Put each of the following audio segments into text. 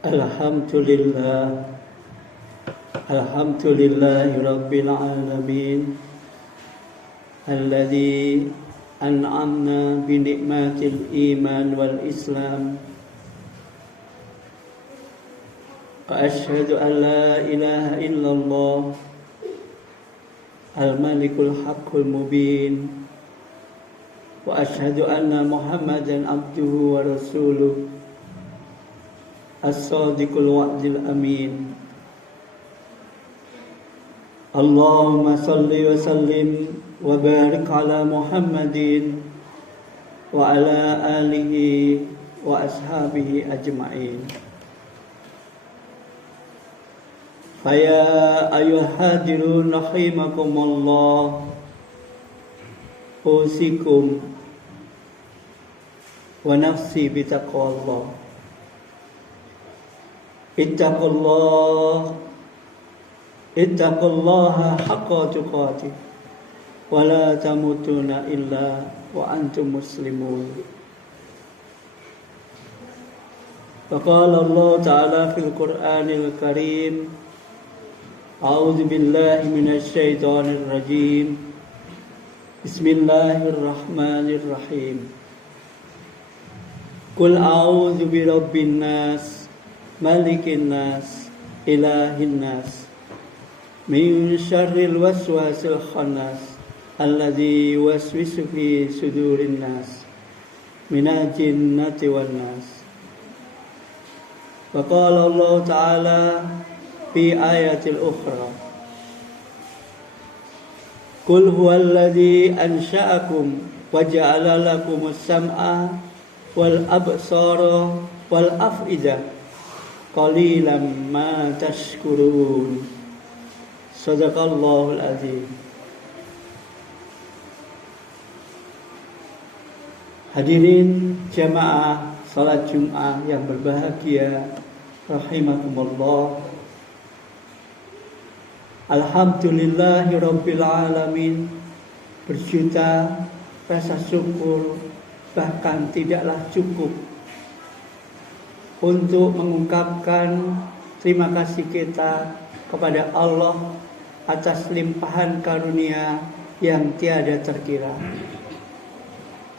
Alhamdulillah, alhamdulillahi rabbil alamin, alladzi an'amna bi ni'matil iman wal islam. Wa asyhadu an la ilaha illallah al-malikul haqqul mubin. Wa asyhadu anna Muhammadan abduhu wa rasuluh as-sadiqul wa'dil amin. Allahumma salli wa sallim wa barik ala Muhammadin wa ala alihi wa ashabihi ajma'in. Faya ayyuhal hadirun rahimakumullah, usikum wa nafsi bitaqwallah. Ittaqullaha haqqa tuqatih wa la tamutunna illa wa antum muslimun. Faqala Allah Ta'ala fil Qur'anil Karim, A'udzu billahi minasy syaithanir rajim. Bismillahirrahmanirrahim. Qul a'udzu birabbin nas, malikin nas, ilahin nas, min syarril waswasil khannas, alladzi yuwaswisu fi sudurin nas, minal jinnati wan nas. Wa qala Allah Ta'ala fi ayatil ukhra, Qul huwallazi ansha'akum wa ja'ala lakumus sam'a wal absara wal af'idah qalilan ma tashkurun. Shadaqallahul azim. Hadirin jamaah salat Jumat yang berbahagia, rahimakumullah. Alhamdulillahi rabbil alamin. Berjuta rasa syukur bahkan tidaklah cukup untuk mengungkapkan terima kasih kita kepada Allah atas limpahan karunia yang tiada terkira.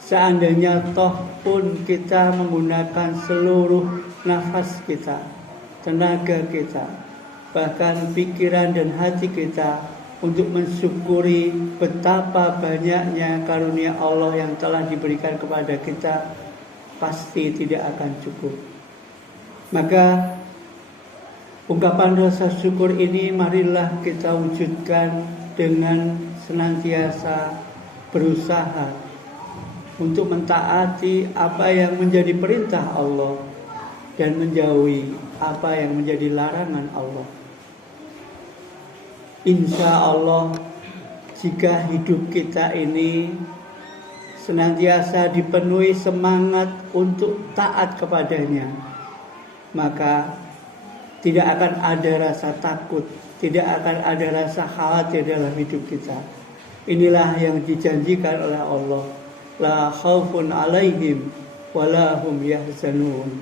Seandainya toh pun kita menggunakan seluruh nafas kita, tenaga kita, bahkan pikiran dan hati kita untuk mensyukuri betapa banyaknya karunia Allah yang telah diberikan kepada kita, pasti tidak akan cukup. Maka ungkapan rasa syukur ini marilah kita wujudkan dengan senantiasa berusaha untuk mentaati apa yang menjadi perintah Allah dan menjauhi apa yang menjadi larangan Allah. Insya Allah, jika hidup kita ini senantiasa dipenuhi semangat untuk taat kepadanya, maka tidak akan ada rasa takut, tidak akan ada rasa khawatir dalam hidup kita. Inilah yang dijanjikan oleh Allah, la khaufun alaihim wa la hum yahzanun.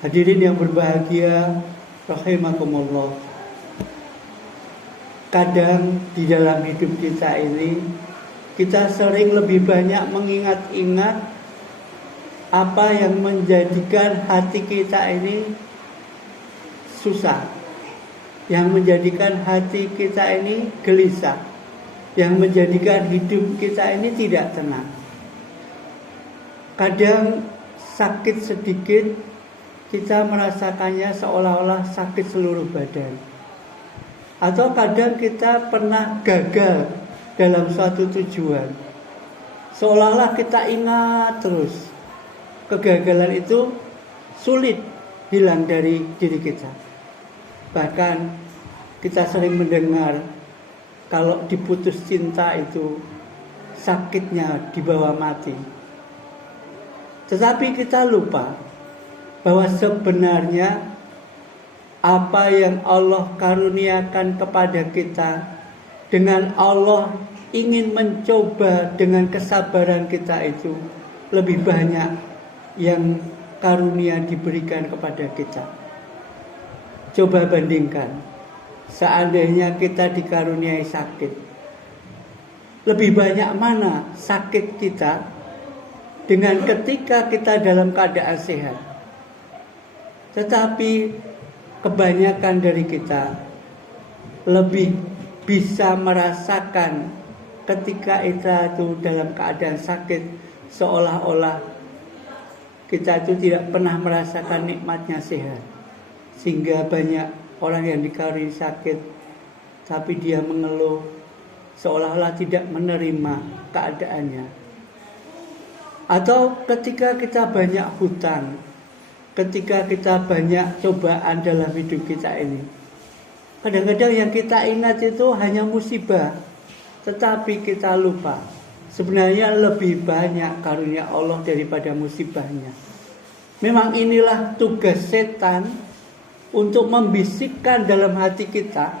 Hadirin yang berbahagia, rahimakumullah. Kadang di dalam hidup kita ini, kita sering lebih banyak mengingat-ingat apa yang menjadikan hati kita ini susah, yang menjadikan hati kita ini gelisah, yang menjadikan hidup kita ini tidak tenang. Kadang sakit sedikit, kita merasakannya seolah-olah sakit seluruh badan. Atau kadang kita pernah gagal dalam suatu tujuan, seolah-olah kita ingat terus. Kegagalan itu sulit hilang dari diri kita. Bahkan kita sering mendengar kalau diputus cinta itu sakitnya di bawah mati. Tetapi kita lupa bahwa sebenarnya apa yang Allah karuniakan kepada kita, dengan Allah ingin mencoba dengan kesabaran kita itu lebih banyak yang karunia diberikan kepada kita. Coba bandingkan, seandainya kita dikaruniai sakit, lebih banyak mana sakit kita dengan ketika kita dalam keadaan sehat. Tetapi kebanyakan dari kita lebih bisa merasakan ketika kita itu dalam keadaan sakit, seolah-olah kita itu tidak pernah merasakan nikmatnya sehat. Sehingga banyak orang yang dikaruniai sakit, tapi dia mengeluh, seolah-olah tidak menerima keadaannya. Atau ketika kita banyak hutang, ketika kita banyak cobaan dalam hidup kita ini, kadang-kadang yang kita ingat itu hanya musibah, tetapi kita lupa sebenarnya lebih banyak karunia Allah daripada musibahnya. Memang inilah tugas setan untuk membisikkan dalam hati kita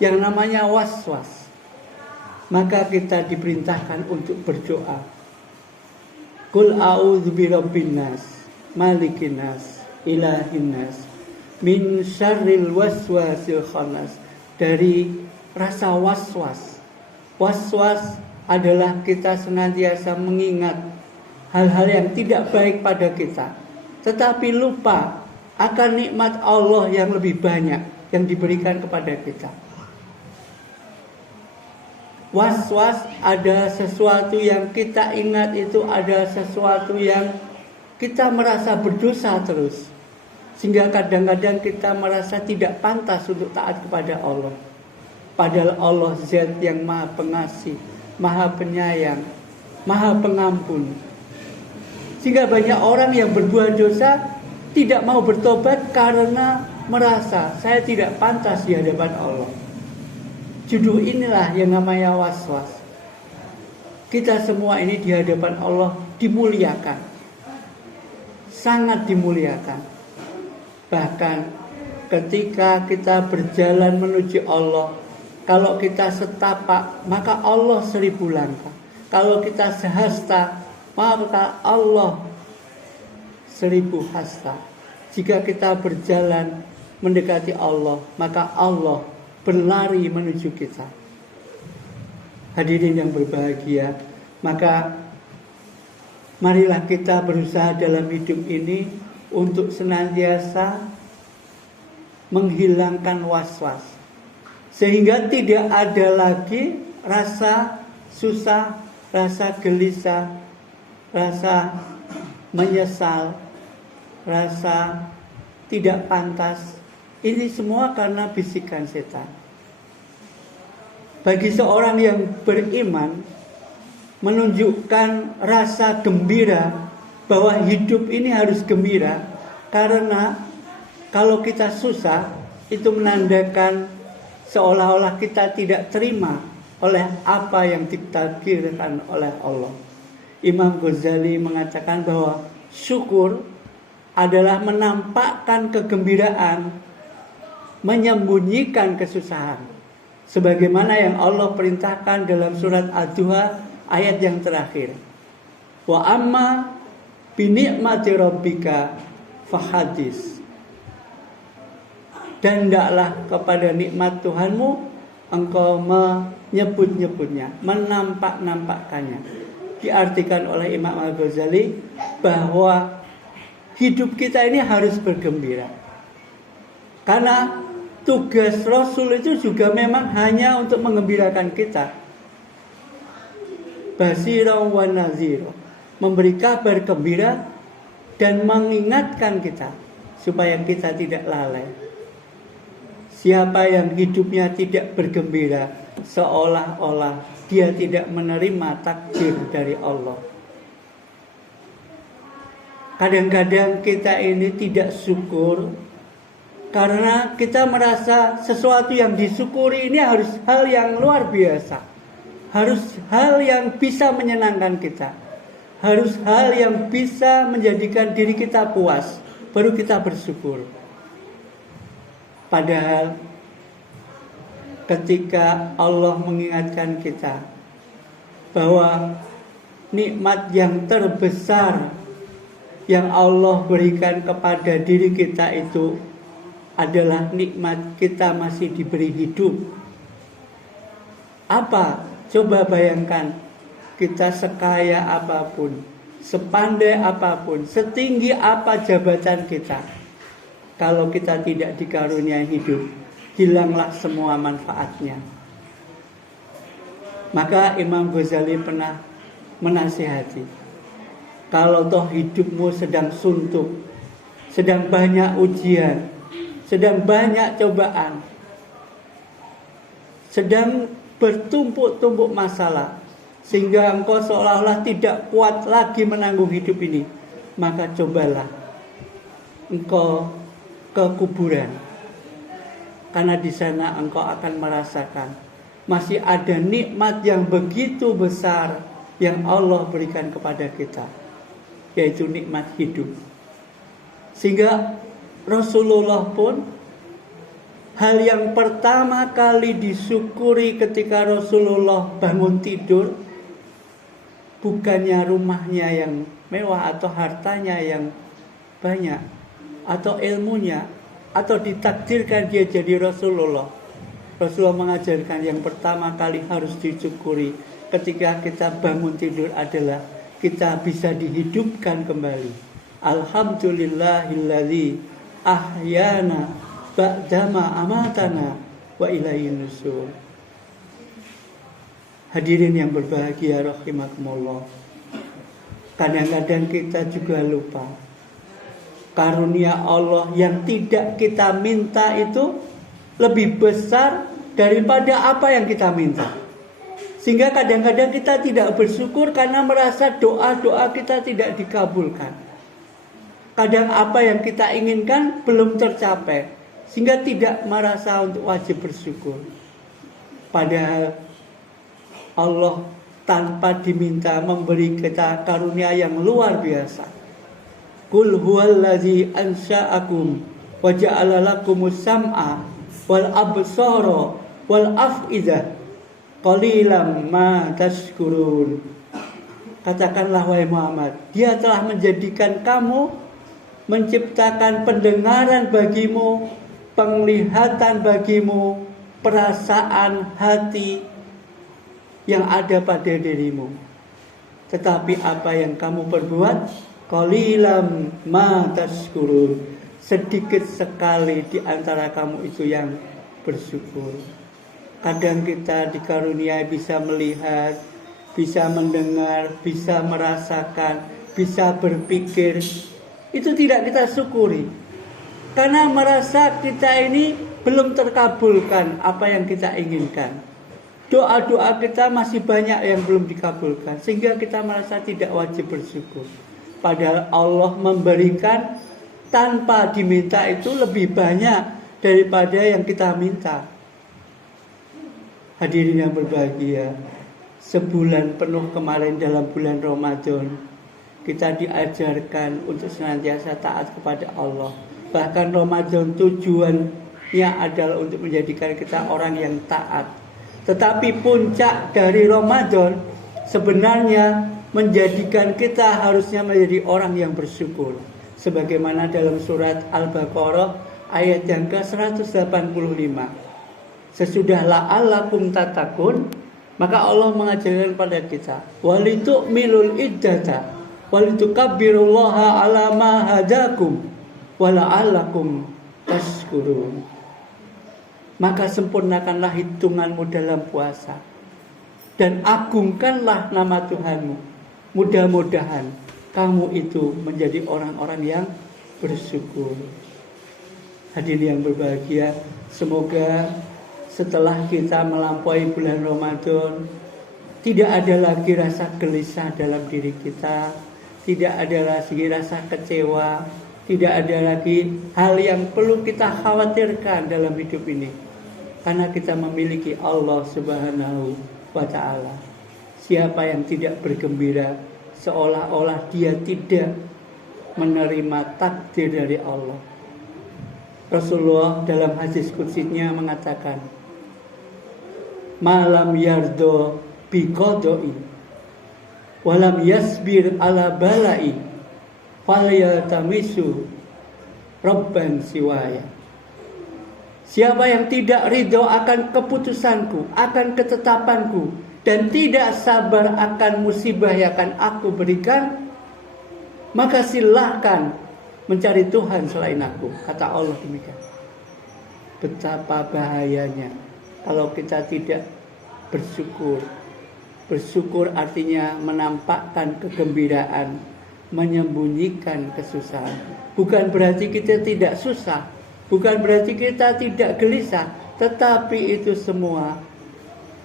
yang namanya was-was. Maka kita diperintahkan untuk berdoa. Qul a'udzu birabbin nas, malikin nas, ilahin nas, min syarril waswasil khannas. Dari rasa was-was. Was-was adalah kita senantiasa mengingat hal-hal yang tidak baik pada kita, tetapi lupa akan nikmat Allah yang lebih banyak yang diberikan kepada kita. Was-was ada sesuatu yang kita ingat, itu ada sesuatu yang kita merasa berdosa terus, sehingga kadang-kadang kita merasa tidak pantas untuk taat kepada Allah. Padahal Allah Zat yang Maha Pengasih, Maha Penyayang, Maha Pengampun. Sehingga banyak orang yang berbuat dosa tidak mau bertobat karena merasa saya tidak pantas di hadapan Allah. Judul inilah yang namanya was-was. Kita semua ini di hadapan Allah dimuliakan, sangat dimuliakan. Bahkan ketika kita berjalan menuju Allah, kalau kita setapak maka Allah 1000 langkah. Kalau kita sehasta maka Allah 1000 hasta. Jika kita berjalan mendekati Allah, maka Allah berlari menuju kita. Hadirin yang berbahagia, maka marilah kita berusaha dalam hidup ini untuk senantiasa menghilangkan was-was, sehingga tidak ada lagi rasa susah, rasa gelisah, rasa menyesal, rasa tidak pantas. Ini semua karena bisikan setan. Bagi seorang yang beriman, menunjukkan rasa gembira bahwa hidup ini harus gembira, karena kalau kita susah itu menandakan seolah-olah kita tidak terima oleh apa yang ditakdirkan oleh Allah. Imam Ghazali mengatakan bahwa syukur adalah menampakkan kegembiraan, menyembunyikan kesusahan, sebagaimana yang Allah perintahkan dalam surat Ad-Duha ayat yang terakhir. Wa amma bi ni'mati rabbika fahadis. Dan hendaklah kepada nikmat Tuhanmu engkau menyebut-nyebutnya, menampak-nampakkannya. Diartikan oleh Imam Al-Ghazali bahwa hidup kita ini harus bergembira. Karena tugas Rasul itu juga memang hanya untuk menggembirakan kita. Basira wa nazira, memberi kabar gembira dan mengingatkan kita supaya kita tidak lalai. Siapa yang hidupnya tidak bergembira, seolah-olah dia tidak menerima takdir dari Allah. Kadang-kadang kita ini tidak syukur karena kita merasa sesuatu yang disyukuri ini harus hal yang luar biasa, harus hal yang bisa menyenangkan kita, harus hal yang bisa menjadikan diri kita puas, baru kita bersyukur. Padahal ketika Allah mengingatkan kita bahwa nikmat yang terbesar yang Allah berikan kepada diri kita itu adalah nikmat kita masih diberi hidup. Apa? Coba bayangkan, kita sekaya apapun, sepandai apapun, setinggi apa jabatan kita, kalau kita tidak dikaruniai hidup, hilanglah semua manfaatnya. Maka Imam Ghazali pernah menasihati, kalau toh hidupmu sedang suntuk, sedang banyak ujian, sedang banyak cobaan, sedang bertumpuk-tumpuk masalah, sehingga engkau seolah-olah tidak kuat lagi menanggung hidup ini, maka cobalah engkau ke kuburan, karena di sana engkau akan merasakan masih ada nikmat yang begitu besar yang Allah berikan kepada kita, yaitu nikmat hidup. Sehingga Rasulullah pun, hal yang pertama kali disyukuri ketika Rasulullah bangun tidur bukannya rumahnya yang mewah atau hartanya yang banyak atau ilmunya atau ditakdirkan dia jadi Rasulullah. Rasulullah mengajarkan yang pertama kali harus disyukuri ketika kita bangun tidur adalah kita bisa dihidupkan kembali. Alhamdulillahilladzi ahyana ba'dama amatana wa ilaihin nusyur. Hadirin yang berbahagia rahimakumullah. Kadang-kadang kita juga lupa karunia Allah yang tidak kita minta itu lebih besar daripada apa yang kita minta. Sehingga kadang-kadang kita tidak bersyukur karena merasa doa-doa kita tidak dikabulkan. Kadang apa yang kita inginkan belum tercapai, sehingga tidak merasa untuk wajib bersyukur. Padahal Allah tanpa diminta memberi kita karunia yang luar biasa. Qul huwallazi ansha'akum wa ja'ala lakumus sam'a wal absara wal af'idah qalilan ma tashkurun. Katakanlah wahai Muhammad, Dia telah menjadikan kamu, menciptakan pendengaran bagimu, penglihatan bagimu, perasaan hati yang ada pada dirimu. Tetapi apa yang kamu perbuat, qalilan ma tashkurun, sedikit sekali di antara kamu itu yang bersyukur. Kadang kita dikaruniai bisa melihat, bisa mendengar, bisa merasakan, bisa berpikir. Itu tidak kita syukuri. Karena merasa kita ini belum terkabulkan apa yang kita inginkan. Doa-doa kita masih banyak yang belum dikabulkan, sehingga kita merasa tidak wajib bersyukur. Padahal Allah memberikan tanpa diminta itu lebih banyak daripada yang kita minta. Hadirin yang berbahagia, sebulan penuh kemarin dalam bulan Ramadan, kita diajarkan untuk senantiasa taat kepada Allah. Bahkan Ramadan tujuannya adalah untuk menjadikan kita orang yang taat. Tetapi puncak dari Ramadan sebenarnya menjadikan kita harusnya menjadi orang yang bersyukur. Sebagaimana dalam surat Al-Baqarah ayat yang ke-185. Sesudah la'allakum tatakun, maka Allah mengajarkan pada kita, walitu'milul iddata walitukabbirullaha ala ma hadakum wala'allakum tashkurun. Maka sempurnakanlah hitunganmu dalam puasa dan agungkanlah nama Tuhanmu. Mudah-mudahan kamu itu menjadi orang-orang yang bersyukur. Hadirin yang berbahagia, semoga setelah kita melampaui bulan Ramadan, tidak ada lagi rasa gelisah dalam diri kita, tidak ada lagi rasa kecewa, tidak ada lagi hal yang perlu kita khawatirkan dalam hidup ini. Karena kita memiliki Allah Subhanahu wa ta'ala. Siapa yang tidak bergembira seolah-olah dia tidak menerima takdir dari Allah. Rasulullah dalam hadis qudsisnya mengatakan, malam yardo bi qada'i walam yasbir ala bala'i falyatamisu rabban siwaya. Siapa yang tidak ridho akan keputusanku, akan ketetapanku, dan tidak sabar akan musibah yang akan aku berikan, maka silahkan mencari Tuhan selain aku. Kata Allah demikian. Betapa bahayanya kalau kita tidak bersyukur. Bersyukur artinya menampakkan kegembiraan, menyembunyikan kesusahan. Bukan berarti kita tidak susah, bukan berarti kita tidak gelisah, tetapi itu semua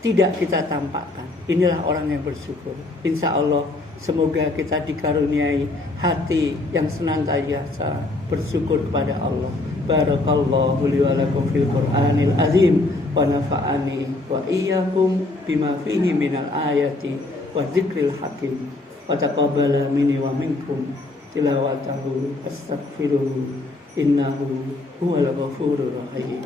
tidak kita tampakkan. Inilah orang yang bersyukur. Insya Allah semoga kita dikaruniai hati yang senantiasa bersyukur kepada Allah. Barakallahu li wa lakum fil Qur'anil azim wa nafa'ani wa iyyakum bima fihi minal ayati wa dzikril hakim wa taqabbala minni wa minkum tilawatahu astaghfiruhu innahu huwal ghafurur rahim.